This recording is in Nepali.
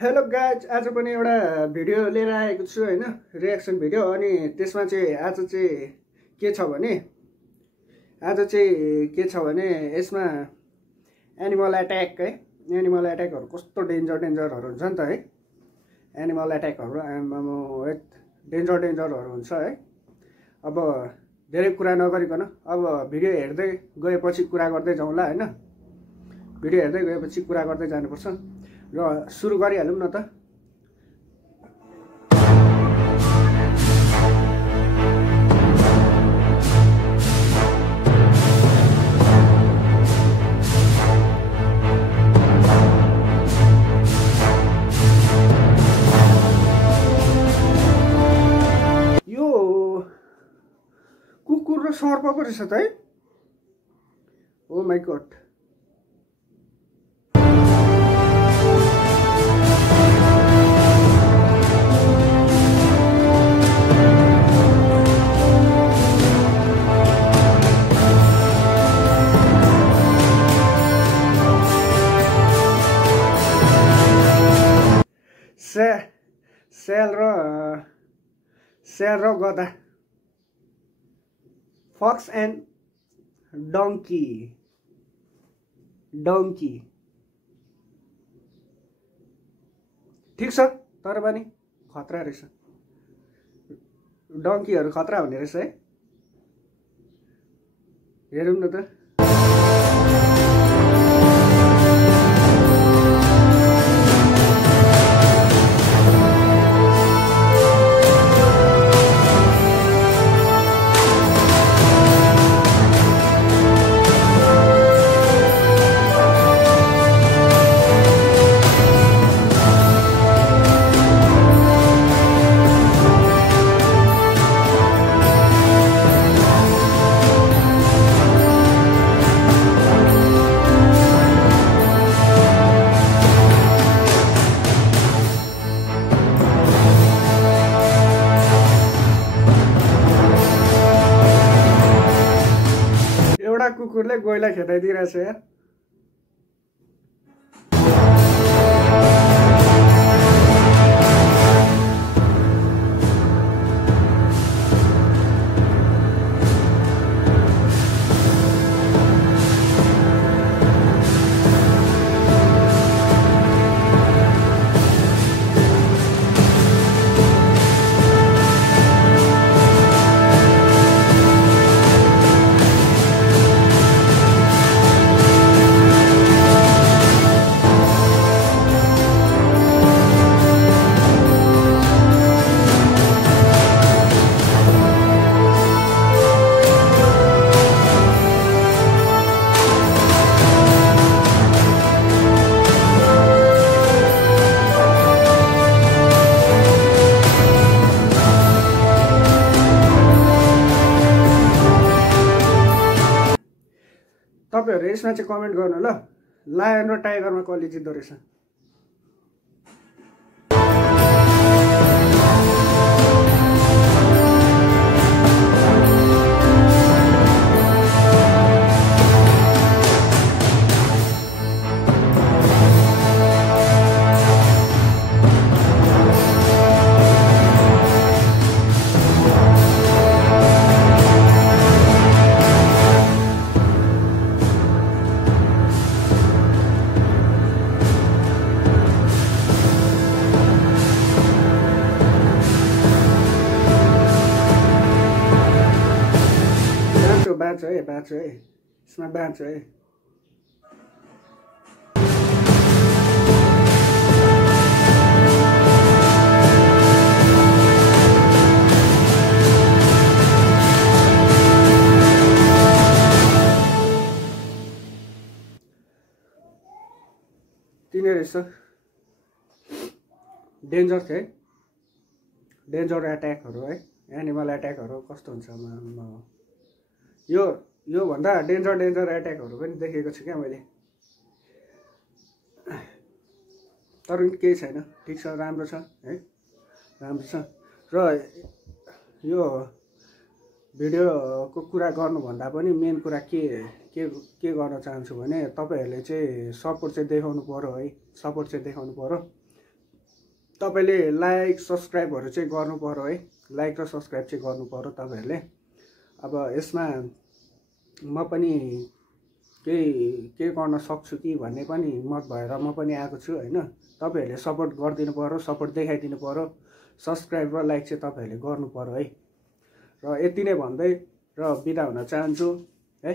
हेलो गाइज, आज पनि एउटा भिडियो लिएर आएको छु हैन, रियाक्सन भिडियो। अनि त्यसमा चाहिँ आज चाहिँ के छ भने यसमा एनिमल अट्याक है, एनिमल अट्याकहरु कस्तो डेन्जरहरु हुन्छ नि त है। एनिमल अट्याकहरु डेन्जरहरु हुन्छ है। अब धेरै कुरा नगरिकन अब भिडियो हेर्दै गएपछि कुरा गर्दै जाउँला हैन। भिडियो हेर्दै गएपछि कुरा गर्दै जानुपर्छ र सुरु गरिहालौँ न त। यो कुकुर र सर्प पो रहेछ त है। ओ माई गॉड। सेल र गधा, फक्स एन्ड डङ्की ठिक छ, तर पनि खतरा रहेछ। डङ्कीहरु खतरा हुने रहेछ है। हेरौँ न त। एउटा कुकुरले गोइला खेदाइदिरहेछ यार। तपाईहरु यसमा चाहिँ कमेन्ट गर्नु ल, लायन र टाइगरमा कसले जित्दो रहेछ। बाँच्यो है, यसमा बाँच्यो है। तिनै रहेछ, डेन्जर थियो है। डेन्जर एट्याकहरु है, एनिमल एट्याकहरु कस्तो हुन्छ। यो भन्दा डेन्जर एट्याकहरु पनि देखेको छु क्या मैले। तर केही छैन, ठिक छ, राम्रो छ है, राम्रो छ। र यो भिडियोको कुरा गर्नुभन्दा पनि मेन कुरा के गर्न चाहन्छु भने तपाईहरुले चाहिँ सपोर्ट चाहिँ देखाउनु पर्यो है। सपोर्ट चाहिँ देखाउनु पर्यो। तपाईँले लाइक सब्सक्राइबहरू चाहिँ गर्नु पर्यो है, लाइक र सब्सक्राइब चाहिँ गर्नु पर्यो तपाईँहरूले। अब यसमा म पनि के गर्न सक्छु कि भन्ने पनि मत भएर म पनि आएको छु होइन। तपाईँहरूले सपोर्ट गरिदिनु पर्यो, सपोर्ट देखाइदिनु पर्यो, सब्सक्राइब र लाइक चाहिँ तपाईँहरूले गर्नु पर्यो है। र यति नै भन्दै र बिदा हुन चाहन्छु है।